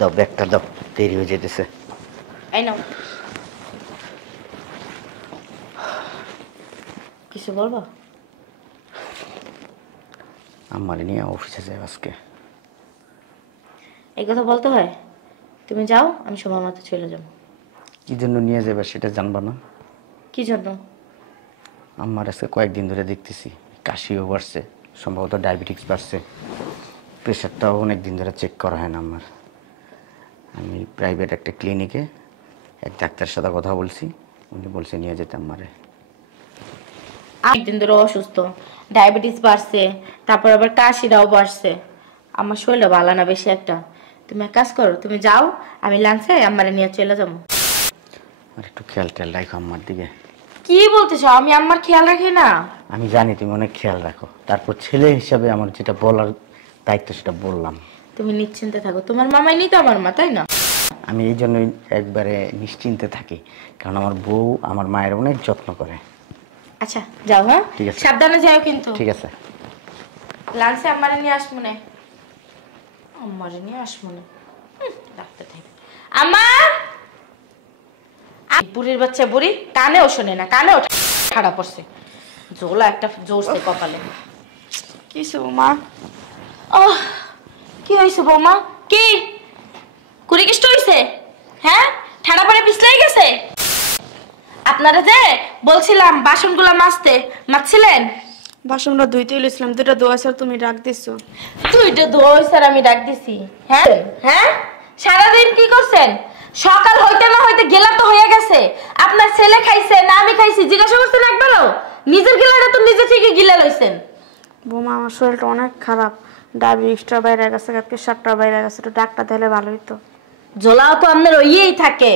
দাও ব্যাগটা দাও, দেরি হয়ে যেতেছে। এই নাও। কিছু বলবো? আমারে নিয়ে অফিসে যাই আজকে। এই কথা বলতে হয়? তুমি যাও, আমি সময় মতো চলে যাবো। কি জন্য নিয়ে যাবে সেটা জানবা না? কি জন্য? আমার আজকে কয়েকদিন ধরে দেখতেছি কাশিও বাড়ছে, সম্ভবত ডায়াবেটিস বাড়ছে, প্রেশারটাও অনেক দিন ধরে চেক করা হয় না আমার। আমি প্রাইভেট একটা ক্লিনিকে এক ডাক্তারের সাথে কথা বলছি, উনি বলছে নিয়ে যেতে আমারে। একদিন ধরে অসুস্থ, ডায়াবেটিস বাড়ছে, তারপর আবার কাশিটাও বাড়ছে। আমার শরীরটা ভালো না বেশি একটা। তুমি এক কাজ করো, তুমি যাও, আমি লাঞ্চে আমারে নিয়ে চলে যাবো। আর একটু খেয়াল টেয়াল রাখো আমার দিকে। কি বলতেছো? আমি আমার খেয়াল রাখি না? আমি জানি তুমি অনেক খেয়াল রাখো, তারপর ছেলে হিসাবে আমার যেটা বলার দায়িত্ব সেটা বললাম। তুমি নিশ্চিন্তে থাকো, তোমার মামাই নি তো আমার মা, তাই না? আমি এই জন্যই একবারে নিশ্চিন্তে থাকি, কারণ আমার বউ আমার মায়ের অনেক যত্ন করে। আচ্ছা যাও, হ্যাঁ ঠিক আছে। সাবধানে যাও কিন্তু। ঠিক আছে। লাঞ্চে আমারে নিয়ে আসবো না, আমারে নিয়ে আসবো না, রাখতে থাকবে। আমার বুড়ির বাচ্চা বুড়ি, কানেও শোনে না, কানেও ঠাড়া পড়ছে, জোলা একটা জোরছে কপালে। কি বৌমা? ও কি হয়েছে বৌমা? কি কুড়ি কিষ্ট হয়েছে? হ্যাঁ ঠাড়া পড়ে পিছলাই গেছে? আপনারা যে বলছিলাম বাসনগুলো মাজছিলেন? বাসনটা ধুইতে লইছিলাম, দুইটা ধোয়া স্যার তুমি ডাক দিছো। দুইটা ধোয় স্যার আমি ডাক দিছি? হ্যাঁ হ্যাঁ, সারাদিন কি করছেন? সকাল হইতে না হইতে গেলা তো হয়ে গেছে। আপনার ছেলে খাইছে না আমি খাইছি জিজ্ঞাসা করছেন একবারও? নিজের গিলাটা তো নিজে থেকে গিলা লইছেন। বৌমা আমার শরীরটা অনেক খারাপ, ডায়াবেটিসটা বাইরে গেছে, প্রেশারটা বাইরে গেছে, একটু ডাক্তার দিলে ভালো হইতো। জোলাও তো আপনার ওইই থাকে,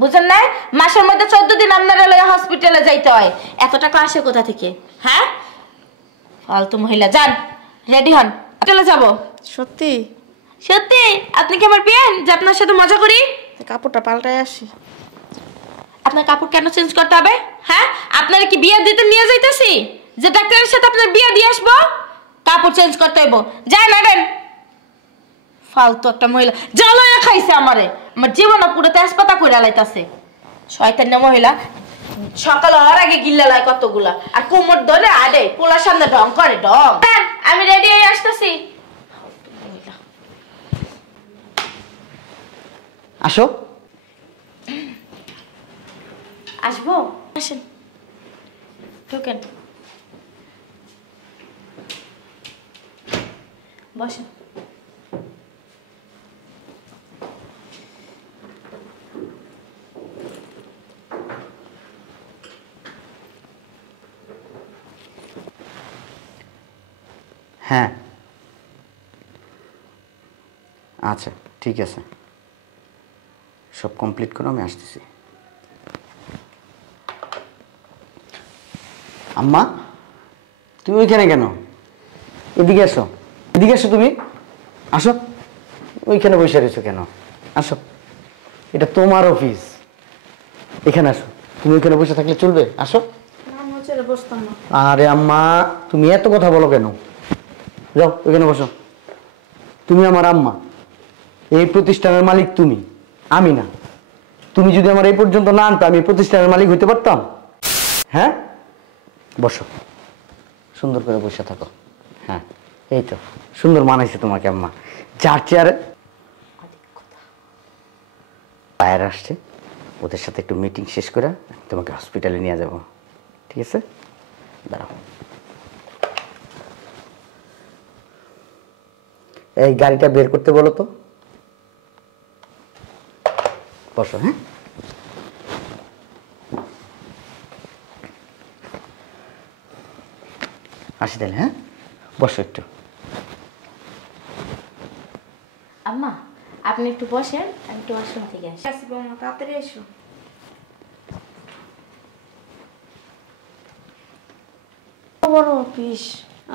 বুঝেন না? মাসের মধ্যে 14 দিন আপনারা হসপিটালে যাইতে হয়। এত টাকা আসে কোথা থেকে? হ্যাঁ ফালতু মহিলা। যান রেডি হন, চলে যাব। সত্যি? সত্যি? আপনি কি আমার বিয়েন যে আপনার সাথে মজা করি? কাপড়টা পাল্টাই আসি। আপনার কাপড় কেন চেঞ্জ করতে হবে? হ্যাঁ আপনার কি বিয়ে দিতে নিয়ে যাইতেছি যে ডাক্তারের সাথে আপনার বিয়ে দিয়ে আসবো? কাপড় চেঞ্জ করতে হইব। যাই ম্যাডাম। ফালতু একটা মহিলা জ্বালায়া খাইছে আমারে, আমার জীবন পুরো তেজপাতা করে লাইতাছে। শয়তান মহিলা, সকাল হওয়ার আগে গিল্লা লাই কতগুলা, আর কোমর ধরে আডে পোলার সামনে ঢং করে ঢং। আমি রেডি হয়ে আসতেছি। আসো। আসবো? আসেন, ঢোকেন, বসেন। হ্যাঁ আচ্ছা ঠিক আছে, সব কমপ্লিট করো, আমি আসতেছি। আম্মা তুমি ওইখানে কেন? এদিকে আসো, এদিকে আসো, তুমি আসো। ওইখানে বসে রয়েছো কেন? আসো, এটা তোমার অফিস, এখানে আসো। তুমি ওইখানে বসে থাকলে চলবে? আসো। বসতাম না। আরে আম্মা তুমি এত কথা বলো কেন? যাও ওইখানে বসো। তুমি আমার আম্মা, এই প্রতিষ্ঠানের মালিক তুমি, আমি না। তুমি যদি আমার এই পর্যন্ত না আনতো আমি প্রতিষ্ঠানের মালিক হইতে পারতাম? হ্যাঁ বসো, সুন্দর করে বসে থাকো। হ্যাঁ এই তো সুন্দর মানাইছে তোমাকে আম্মা। যার চেয়ারে বাইরে আসছে, ওদের সাথে একটু মিটিং শেষ করে তোমাকে হসপিটালে নিয়ে যাব, ঠিক আছে? দাঁড়াও, এই গাড়িটা বের করতে বলো তো। বসো। হ্যাঁ আসি তাহলে। হ্যাঁ বসো একটু। আম্মা আপনি একটু বসেন, আমি একটু ওয়াশরুম থেকে আসি। আসি বৌমা, তাড়াতাড়ি এসো। বড় অফিস,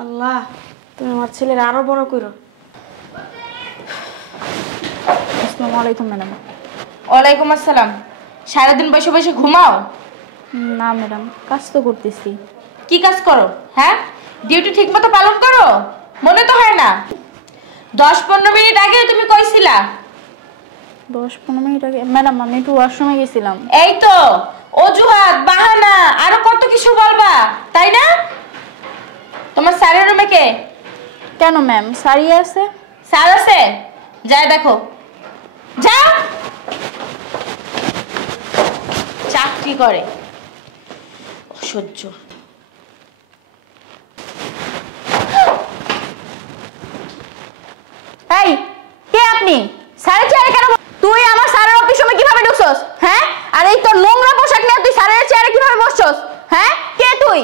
আল্লাহ তুমি আমার ছেলের আরো বড় করো। আসসালামু আলাইকুম ম্যাডাম। ওয়ালাইকুম আসসালাম। সারাদিন বসে বসে ঘুমাও? না ম্যাডাম, কাজ তো করতেছি। কি কাজ করো? হ্যাঁ ডিউটি ঠিক মতো পালন করো? মনে তো হয় না। 10-15 মিনিট আগে তুমি কইছিলা 10-15 মিনিট আগে ম্যাডাম আমি একটু ওয়াশরুমে গেছিলাম। এই তো অজুহাত বাহানা আরো কত কিছু বলবা তাই না? তোমার স্যারের রুমে কে? কেন ম্যাম সারিয়ে আছে? স্যার আছে, যায় দেখো, যা। চাকরি করে অসহ্য। এই কে আপনি? স্যারের চেয়ারে কেন? তুই আমার স্যারের অফিস রুমে কিভাবে ঢুকছস? হ্যাঁ, আর এই তোর নোংরা পোশাক নিয়ে তুই স্যারের চেয়ারে কিভাবে বসছস? হ্যাঁ, কে তুই?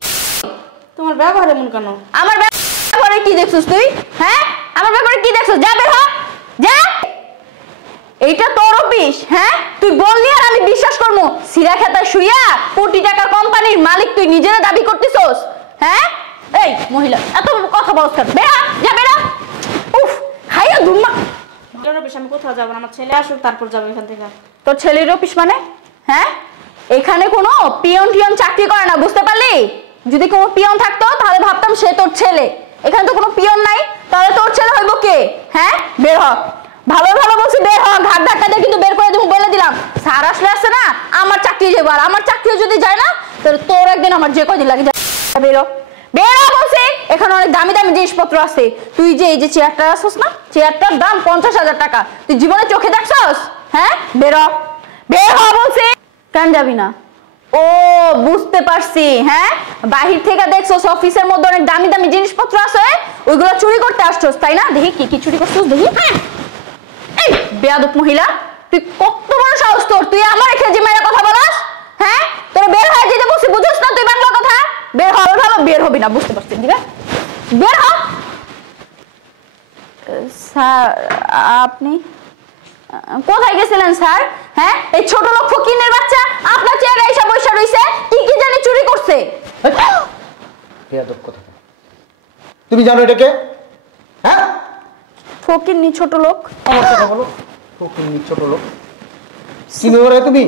তোমার ব্যবহার এমন কেন? আমার ব্যাপারে কি দেখছস তুই? হ্যাঁ, আমার ব্যাপারে কি দেখছস? যা বের হ, যা। এইটা তোর অফিস? হ্যাঁ, তুই বললি আর আমি বিশ্বাস করবো? সিরা খেতায় শুইয়া কোটি টাকার কোম্পানির মালিক তুই নিজেরা দাবি করতেছস? হ্যাঁ, এই মহিলা এত কথা বলছ কেন? বেরা, যা বেরা। উফ, হাইয়া দুম্মা। ভালোর অফিস আমি কোথাও যাবো না, আমার ছেলে আসুক তারপর যাবো এখান থেকে। তোর ছেলের অফিস মানে? হ্যাঁ, এখানে কোনো পিয়ন টিয়ন চাকরি করে না, বুঝতে পারলি? যদি কোনো পিয়ন থাকতো তাহলে ভাবতাম সে তোর ছেলে। এখানে তো কোনো পিয়ন নাই, তাহলে তোর ছেলে হইব কে? হ্যাঁ, বের হ, ভালো ভালো বলছি বের হ। ঘাট ধাক্কা দিয়ে কিন্তু বের করে দেবো বলে দিলাম। স্যার আসলে আসছে না, আমার চাকরি যাবো, আর আমার চাকরিও যদি যায় না তাহলে তোর একদিন আমার যে কদিন লাগে। বেরো বেরো বলছি, এখানে অনেক দামি দামি জিনিসপত্র আছে। তুই যে এই যে চেয়ারটা আসছিস না, চেয়ারটার দাম 50,000 টাকা। তুই জীবনে চোখে দেখছস? হ্যাঁ, বেরো বের হ বলছি। কেন যাবি না? ও বুঝতে পারছি, হ্যাঁ বাহির থেকে দেখছস অফিসের মধ্যে অনেক দামি দামি জিনিসপত্র আছে, ওইগুলো চুরি করতে আসছস তাই না? দেখি কি কি চুরি করছস দেখি। এই বেয়াদব মহিলা, তুই কত বড় সাহস তোর? তুই আমার খেজি মেরে কথা বলাস? হ্যাঁ, তোর বের হয়ে যেতে বলছি, বুঝছস না তুই বাংলা কথা? বের হ, ভালো বের হবি না, বুঝতে পারছিস? দিবে বের হ। স্যার আপনি কোথায় গেছিলেন স্যার? হ্যাঁ, এই ছোট লোক ফকিনের বাচ্চা আপনার চেয়ারে এসে বসে রইছে, কি কি জানি চুরি করছে। বেয়াদব কথা। তুমি জানো এটা কে? হ্যাঁ, ফকিন্নি ছোট লোক। আমার কথা বলো। ফকিন্নি ছোট লোক চিনো ওরে? তুমি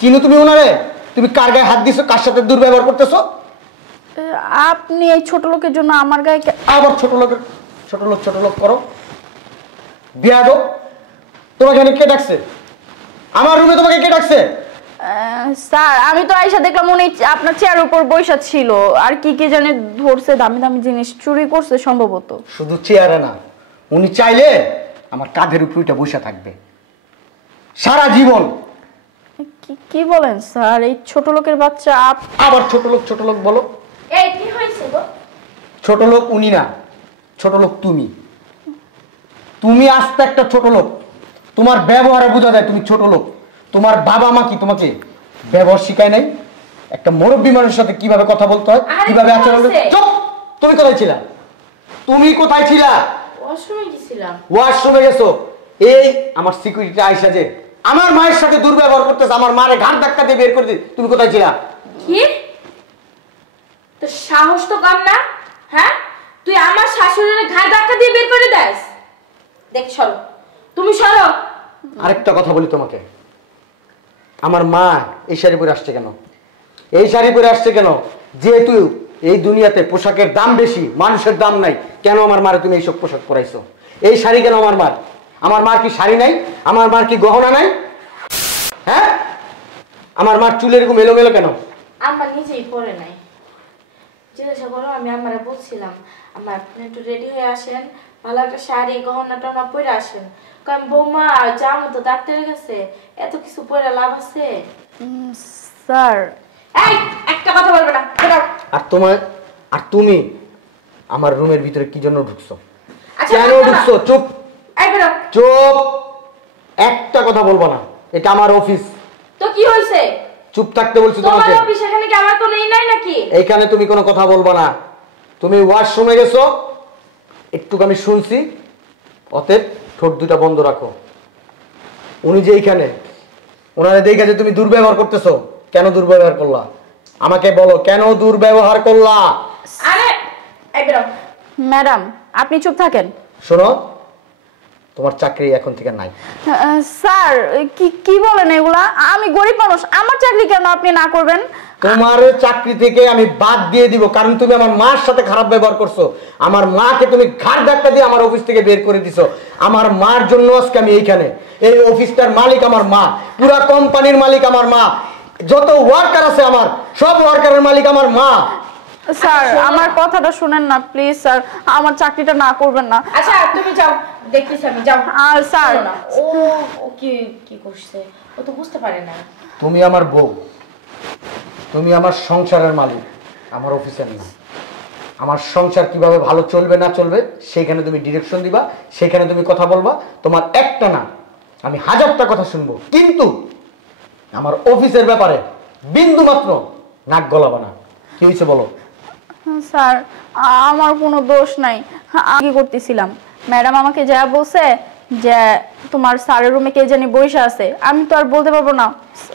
চিনো তুমি ওনারে? তুমি কার গায়ে হাত দিছো, কার সাথে দুর্ব্যবহার করতেছো? আপনি এই ছোট লোকের জন্য আমার গায়ে আবার ছোট লোক করো। বেয়াদব, তোমাকে এখানে কে ডাকছে? আমার রুমে তোমাকে কে ডাকছে? স্যার আমি তো আইসা দেখলাম উনি আপনার চেয়ারের উপর বসা ছিল, আর কি কি জানি ধরছে, দামি দামি জিনিস চুরি করছে সম্ভবত। শুধু চেয়ারে না, উনি চাইলে আমার কাঁধের উপর উঠে বসে থাকবে সারা জীবন। কি বলেন স্যার? এই ছোট লোকের বাচ্চা আবার ছোট লোক বলো। এই কি হয়েছে গো? ছোট লোক উনি না, ছোট লোক তুমি। তুমি আস্তে একটা ছোট লোক, তোমার ব্যবহারে বোঝা যায় তুমি ছোট লোক। তোমার বাবা মা কি তোমাকে ব্যবহার শিখায় নাই? একটা মুরব্বী মানুষের সাথে কিভাবে কথা বলতে হয়, কিভাবে আচরণ করতে হয়? চুপ! তুমি কোথায় ছিলা? তুমি কোথায় ছিলা? ওয়াশরুমে গেছিলাম। ওয়াশরুমে গেছো? এই আমার সিকিউরিটি আইসা যে আমার মায়ের সাথে দুর্ব্যবহার করতেছে, আমার মারে ঘাট ধাক্কা দিয়ে বের করে দিই। তুমি কোথায় ছিলা? কি? তোর সাহস তো কম না? হ্যাঁ, তুই আমার শাশুড়ির ঘাড় ধাক্কা দিয়ে বের করে দেস? দেখ সরো, তুমি সরো। আরেকটা কথা বলি তোমাকে, আমার মা এই শাড়ি পরে আসছে কেন? এই শাড়ি পরে আসছে কেন? যেহেতু এই দুনিয়াতে পোশাকের দাম বেশি, মানুষের দাম নাই, কেন আমার মারে তুমি এইসব পোশাক পরাইছো? এই শাড়ি কেন আমার মার? আমার মার কি শাড়ি নাই? আমার মার কি গহনা নাই? হ্যাঁ, আমার মার চুল এরকম এলোমেলো কেন? আমার নিজেই পরে নাই, জিজ্ঞাসা করো। আমি আমারে বলছিলাম আমার আপনি একটু রেডি হয়ে আসেন, ভালো একটা শাড়ি গহনা টনা পরে আসেন। কারণ বৌমা যাবো তো ডাক্তারের কাছে, এত কিছু পরে লাভ আছে? স্যার এই একটা কথা বলবে না, বেরো। আর তুমি আমার রুমের ভিতরে কি জন্য ঢুকছো? আচ্ছা, কেন বলবো না। ঢুকছো? চুপ এই বেরো। চুপ, একটা কথা বলবো না, এটা আমার অফিস। তো কি হয়েছে? চুপ থাকতে বলছি তোমার তোমাকে। অফিস এখানে কি আমার তো নেই নাই নাকি? এইখানে তুমি কোনো কথা বলবো না। তুমি ওয়াশরুমে গেছো, একটুক আমি শুনছি, অতএব ঠোঁট দুটা বন্ধ রাখো। উনি যে এইখানে, ওনারে দেখে যে তুমি দুর্ব্যবহার করতেছো, কেন দুর্ব্যবহার করলা? আমাকে বলো, কেন দুর্ব্যবহার করলা? আরে এই বেরো। ম্যাডাম আপনি চুপ থাকেন। শোনো, তোমার চাকরি এখন থেকে নাই। স্যার কি কি বলেন এগুলা? আমি গরিব মানুষ, আমার চাকরি কেন আপনি না করবেন? তোমার চাকরি থেকে আমি বাদ দিয়ে দিব, কারণ তুমি আমার মার সাথে খারাপ ব্যবহার করছো। আমার মাকে তুমি ঘাড় ধাক্কা দিয়ে আমার অফিস থেকে বের করে দিছো। আমার মার জন্য আজকে আমি এইখানে। এই অফিসটার মালিক আমার মা, পুরা কোম্পানির মালিক আমার মা, যত ওয়ার্কার আছে আমার সব ওয়ার্কারের মালিক আমার মা। স্যার আমার কথাটা শুনেন না প্লিজ স্যার, আমার চাকরিটা না করবেন না। আচ্ছা তুমি যাও, দেখতেছি আমি, যাও। আর স্যার শোনো না, ও ও কি কি করছে, ও তো বুঝতে পারে না। তুমি আমার বউ, তুমি আমার সংসারের মালিক, আমার অফিসের না। আমার সংসার কিভাবে ভালো চলবে না চলবে সেইখানে তুমি ডিরেকশন দিবা, সেইখানে তুমি কথা বলবা। তোমার একটা না, আমি হাজারটা কথা শুনবো, কিন্তু আমার অফিসের ব্যাপারে বিন্দু মাত্র নাক গলাবা না। কি হয়েছে বলো? স্যার আমার কোনো দোষ নাই, আমি কি করতেছিলাম, ম্যাডাম আমাকে যা বলছে যে তোমার স্যারের রুমে কে জানি বসে আছে, আমি তো আর বলতে পারবো না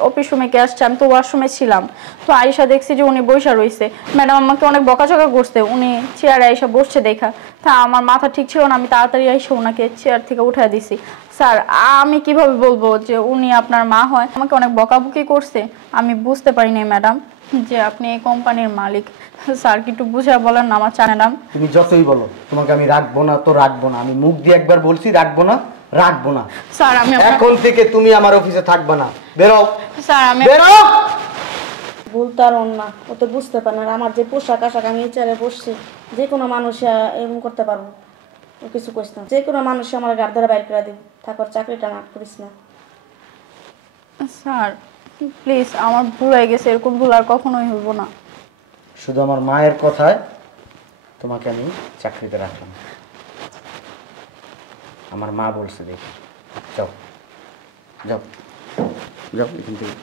অফিস রুমে কে আসছে, আমি তো ওয়াশরুমে ছিলাম। তো আয়সা দেখছি যে উনি বসে রয়েছে, ম্যাডাম আমাকে অনেক বকাঝকা করছে, উনি চেয়ারে আয়সা বসছে দেখা। তা আমার মাথা ঠিক ছিল না, আমি তাড়াতাড়ি আইসা ওনাকে চেয়ার থেকে উঠায় দিছি। স্যার আমি কিভাবে বলবো যে উনি আপনার মা হয়, আমাকে অনেক বকাবকি করছে, আমি বুঝতে পারি নাই ম্যাডাম যে আপনি এই কোম্পানির মালিক। স্যার কি একটু বুঝে বলেন না আমার ম্যাডাম। তুমি যতই বলো তোমাকে আমি রাখবো না তো রাখবো না, আমি মুখ দিয়ে একবার বলছি রাখবো না, রাখবো না। স্যার আমি এখন থেকে তুমি আমার অফিসে থাকবে না, বেরো। স্যার আমি বেরো। ভুল তার ওর না, ও তো বুঝতে পারে না আমার যে পোশাক আশাক আমি এই চেয়ারে বসছি, যে কোনো মানুষ এরকম করতে পারবো। ও কিছু কইস না, যে কোনো মানুষ আমার গাড় ধরে বাইর করে দিব, থাকর চাকরিটা না করিস না। স্যার প্লিজ আমার ভুল হয়ে গেছে, এরকম ভুল আর কখনোই হইব না। শুধু আমার মায়ের কথায় তোমাকে আমি চাকরিতে রাখলাম। আমার মা বলছে দেখি, যাও যাও যাও এখান থেকে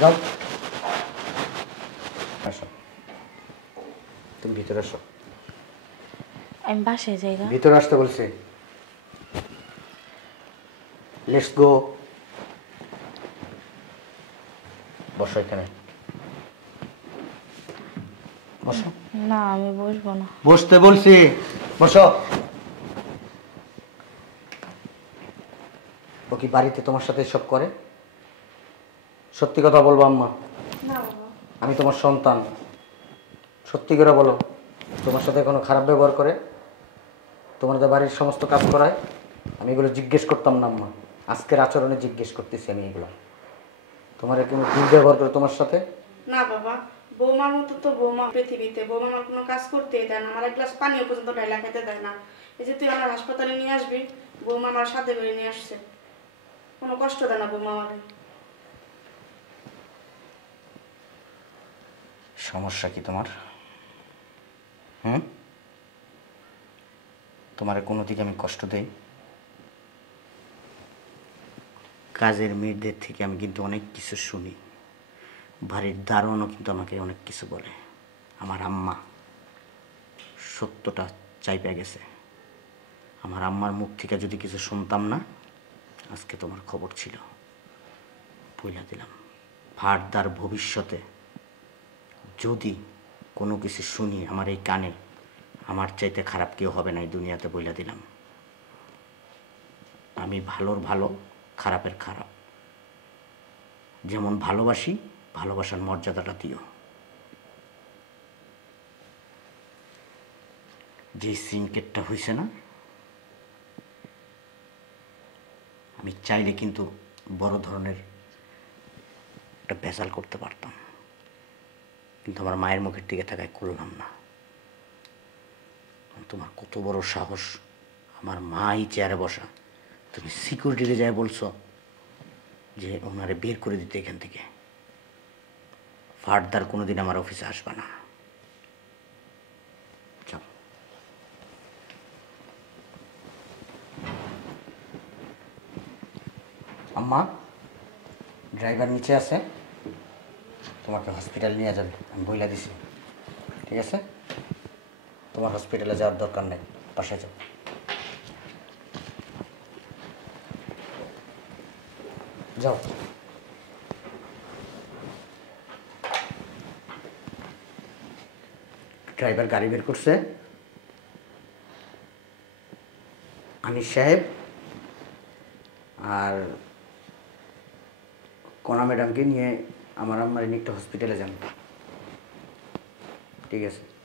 যাও। আসো, তুমি ভিতরে আসো। আমি বাসায় যাই না। ভিতরে আসতে বলছে। Let's go. বসো এখানে, বসো। না আমি বসবো না। বসতে বলছি, বসো। ও কি বাড়িতে তোমার সাথে এসব করে? সত্যি কথা বলবো আম্মা, আমি তোমার সন্তান, সত্যি করে বলো, তোমার সাথে কোনো খারাপ ব্যবহার করে, তোমাদের বাড়ির সমস্ত কাজ করায়? আমি এগুলো জিজ্ঞেস করতাম না আম্মা, আজকের আচরণে জিজ্ঞেস করতেছি আমি এগুলো। তোমার কোনো দুর্ব্যবহার করে তোমার সাথে? না বাবা, বৌমার মতো তো বৌমা পৃথিবীতে, বৌমা আমার কোনো কাজ করতেই দেয় না, আমার এক গ্লাস পানিও পর্যন্ত ঢাইলা খাইতে দেয় না। এই যে তুই আমার হাসপাতালে নিয়ে আসবি, বৌমা আমার সাথে করে নিয়ে আসছে, কোনো কষ্ট দেয় না বৌমা আমাকে। সমস্যা কি তোমার? হুম, তোমার কোনো দিকে আমি কষ্ট দেই? কাজের মেয়েদের থেকে আমি কিন্তু অনেক কিছু শুনি, বাড়ির দারোয়ানও কিন্তু আমাকে অনেক কিছু বলে। আমার আম্মা সত্যটা চাইপা গেছে, আমার আম্মার মুখ থেকে যদি কিছু শুনতাম না আজকে তোমার খবর ছিল। বইলা দিলাম, ফারদার ভবিষ্যতে যদি কোনো কিছু শুনি আমার এই কানে, আমার চাইতে খারাপ কেউ হবে না এই দুনিয়াতে, বইলা দিলাম। আমি ভালোর ভালো, খারাপের খারাপ। যেমন ভালোবাসি, ভালোবাসার মর্যাদাটা দিও। যে সিনকেটটা হয়েছে না, আমি চাইলে কিন্তু বড় ধরনের একটা ভেজাল করতে পারতাম, কিন্তু আমার মায়ের মুখের দিকে তাকায় করলাম না। তোমার কত বড় সাহস, আমার মাই চেয়ারে বসা, তুমি সিকিউরিটিতে যায় বলছো যে ওনারে বের করে দিতে এখান থেকে। ফার্দার কোনোদিন আমার অফিসে আসবে না। যাও। আম্মা, ড্রাইভার নিচে আছে, তোমাকে হসপিটাল নিয়ে যাবে, আমি বইলা দিছি, ঠিক আছে? তোমার হসপিটালে যাওয়ার দরকার নেই, বাসায় যাও। যাও। ড্রাইভার গাড়ি বের করছে, আনিস সাহেব আর কণা ম্যাডামকে নিয়ে আমার আম্মার নিয়ে একটু হসপিটালে যান। ঠিক আছে।